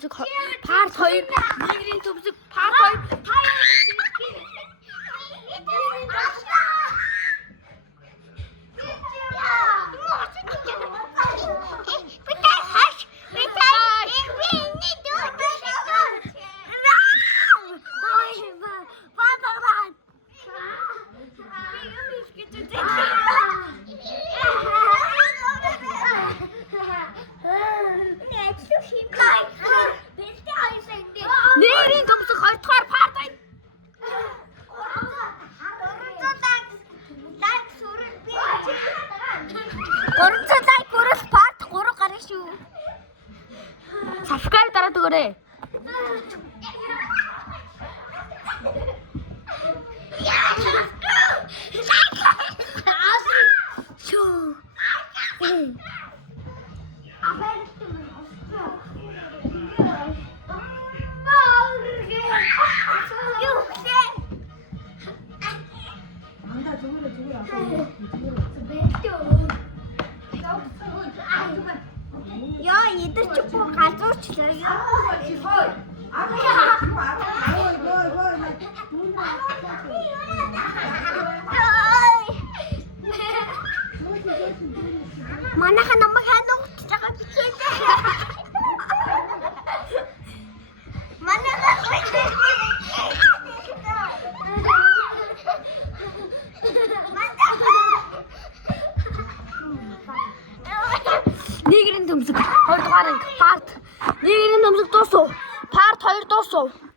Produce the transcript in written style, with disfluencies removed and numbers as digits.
төмсөг part 2 нэгрийн төмсөг part 2 нэгрийн төмсөг 2 дахь part 2 300 лайк бүрээс part 3 гарна шүү. Subscribe дараад өгөөрэй. Яа, идэр чи бүр газуурчлаа яа. Манайха намайг ханаа утж байгаа бичээд. Манайха нэгрийн төмсөг 2 дугаар part нэгрийн төмсөг дуусав. Part 2 дуусав.